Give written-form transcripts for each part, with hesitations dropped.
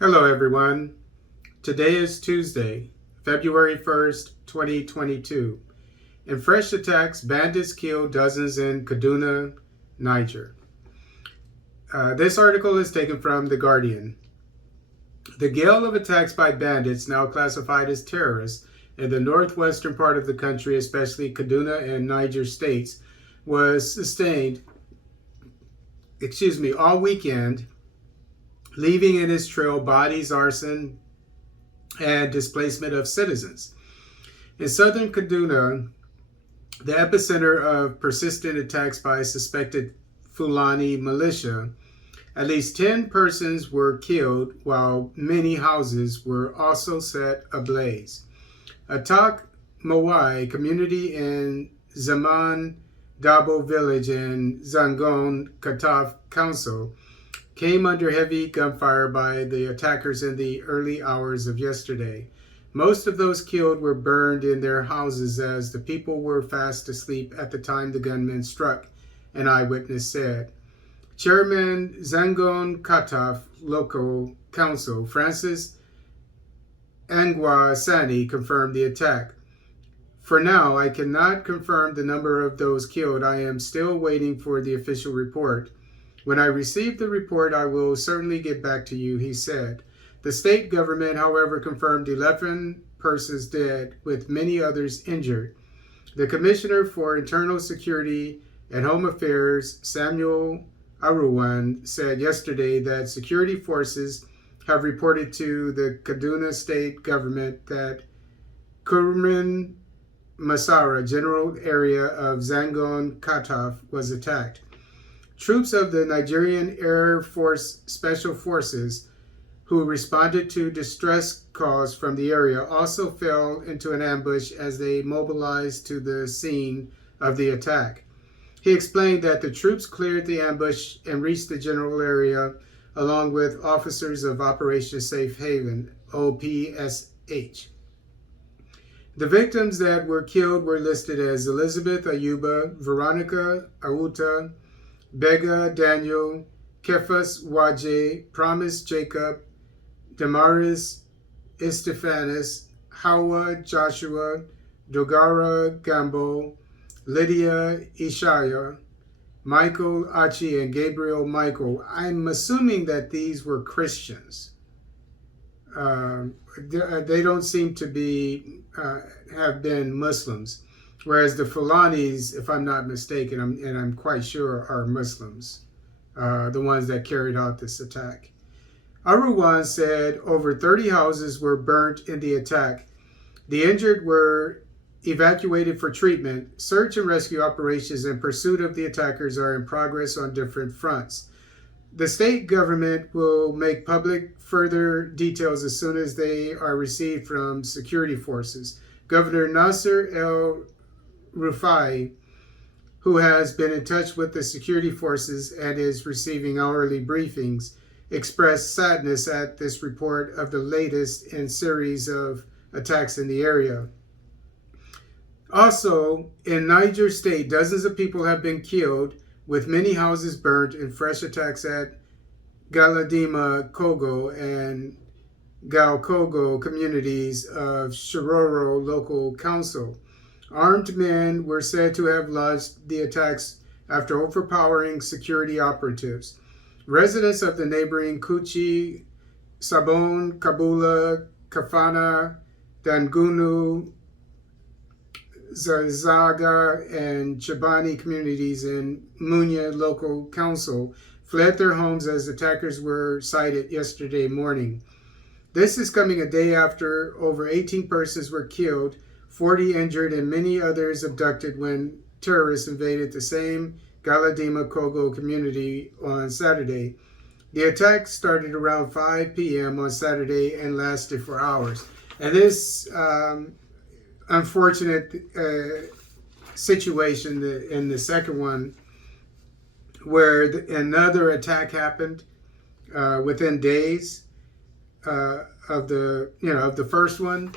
Hello, everyone. Today is Tuesday, February 1st, 2022. In fresh attacks, bandits kill dozens in Kaduna, Niger. This article is taken from The Guardian. The gale of attacks by bandits, now classified as terrorists, in the northwestern part of the country, especially Kaduna and Niger states, was sustained all weekend, leaving in its trail bodies, arson, and displacement of citizens. In southern Kaduna, the epicenter of persistent attacks by suspected Fulani militia, at least 10 persons were killed while many houses were also set ablaze. Atak Mawai community in Zaman Dabo village in Zangon Kataf Council came under heavy gunfire by the attackers in the early hours of yesterday. Most of those killed were burned in their houses as the people were fast asleep at the time the gunmen struck, an eyewitness said. Chairman Zangon Kataf Local Council, Francis Angwa Sani, confirmed the attack. For now, I cannot confirm the number of those killed. I am still waiting for the official report. When I receive the report, I will certainly get back to you, he said. The state government, however, confirmed 11 persons dead, with many others injured. The Commissioner for Internal Security and Home Affairs, Samuel Aruwan, said yesterday that security forces have reported to the Kaduna state government that Kurman Masara, general area of Zangon Kataf, was attacked. Troops of the Nigerian Air Force Special Forces, who responded to distress calls from the area, also fell into an ambush as they mobilized to the scene of the attack. He explained that the troops cleared the ambush and reached the general area along with officers of Operation Safe Haven, OPSH. The victims that were killed were listed as Elizabeth Ayuba, Veronica Auta, Bega Daniel, Kephas Waje, Promise Jacob, Damaris Estefanis, Hawa Joshua, Dogara Gambo, Lydia Ishaya, Michael Achi, and Gabriel Michael. I'm assuming that these were Christians. They don't seem to be have been Muslims, whereas the Fulanis, if I'm not mistaken, and I'm quite sure, are Muslims, the ones that carried out this attack. Aruwan said over 30 houses were burnt in the attack. The injured were evacuated for treatment. Search and rescue operations in pursuit of the attackers are in progress on different fronts. The state government will make public further details as soon as they are received from security forces. Governor Nasser El-Rufai, who has been in touch with the security forces and is receiving hourly briefings, expressed sadness at this report of the latest in series of attacks in the area. Also, in Niger State, dozens of people have been killed, with many houses burnt in fresh attacks at Galadima Kogo and Galkogo communities of Shiroro Local Council. Armed men were said to have launched the attacks after overpowering security operatives. Residents of the neighboring Kuchi, Sabon, Kabula, Kafana, Dangunu, Zazaga, and Chibani communities in Munya Local Council fled their homes as attackers were sighted yesterday morning. This is coming a day after over 18 persons were killed, 40 injured, and many others abducted when terrorists invaded the same Galadima Kogo community on Saturday. The attack started around 5 p.m. on Saturday and lasted for hours. And this unfortunate situation in the second one, where another attack happened within days of the first one,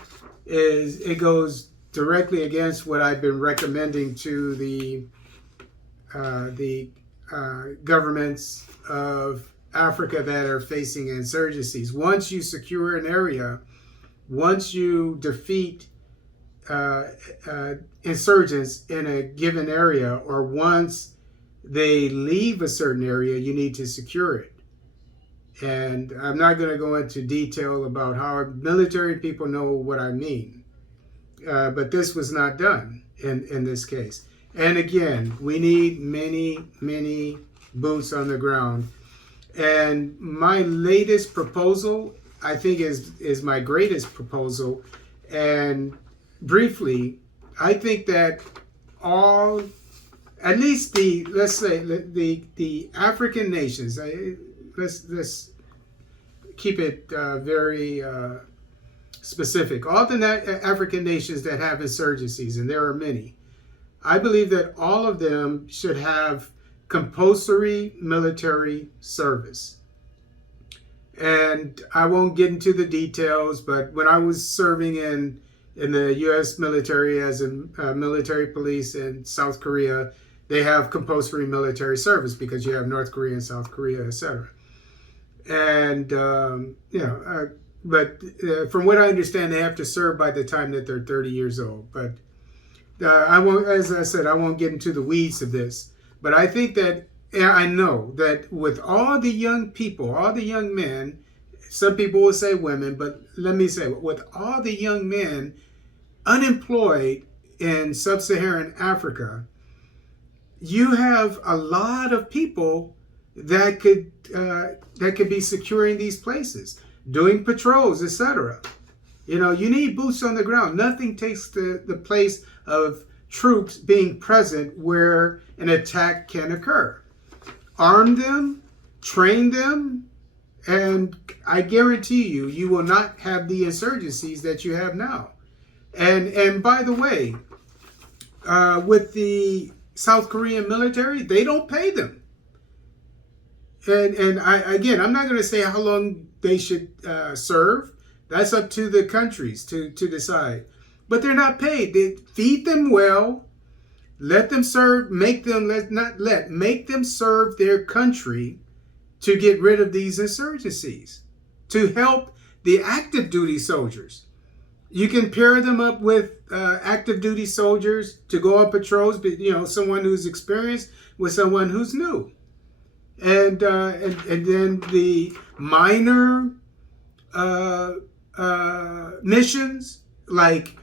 it goes directly against what I've been recommending to the governments of Africa that are facing insurgencies. Once you secure an area, once you defeat insurgents in a given area, or once they leave a certain area, you need to secure it. And I'm not going to go into detail about how our military people know what I mean. But this was not done in this case. And again, we need many boots on the ground. And my latest proposal, I think, is my greatest proposal. And briefly, I think that all, at least let's say the African nations, let's keep it very specific. All the African nations that have insurgencies, and there are many, I believe that all of them should have compulsory military service. And I won't get into the details, but when I was serving in the U.S. military as a military police in South Korea, they have compulsory military service because you have North Korea and South Korea, etc. And but from what I understand, they have to serve by the time that they're 30 years old. But I won't, as I said, I won't get into the weeds of this. But I think that, I know that with all the young people, all the young men, some people will say women, but let me say, with all the young men unemployed in sub-Saharan Africa, you have a lot of people that could be securing these places, doing patrols, etc. You know, you need boots on the ground. Nothing takes the place of troops being present where an attack can occur. Arm them, train them, and I guarantee you, you will not have the insurgencies that you have now. And by the way, with the South Korean military, they don't pay them. And I'm not going to say how long they should serve. That's up to the countries to decide. But they're not paid. They feed them well, let them serve, make them serve their country to get rid of these insurgencies, to help the active duty soldiers. You can pair them up with active duty soldiers to go on patrols, but someone who's experienced with someone who's new. And then the minor missions like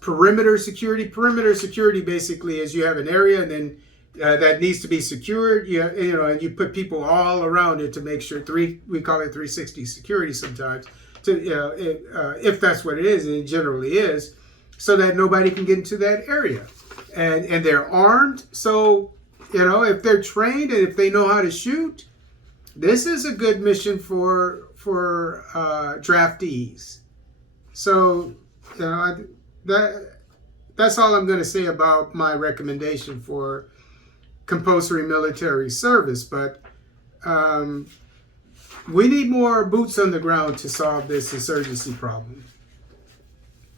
perimeter security. Perimeter security basically is you have an area and then that needs to be secured. And you put people all around it to make sure we call it 360 security sometimes. If that's what it is, and it generally is, so that nobody can get into that area, and they're armed. So if they're trained and if they know how to shoot, this is a good mission for draftees. So that's all I'm going to say about my recommendation for compulsory military service. But we need more boots on the ground to solve this insurgency problem.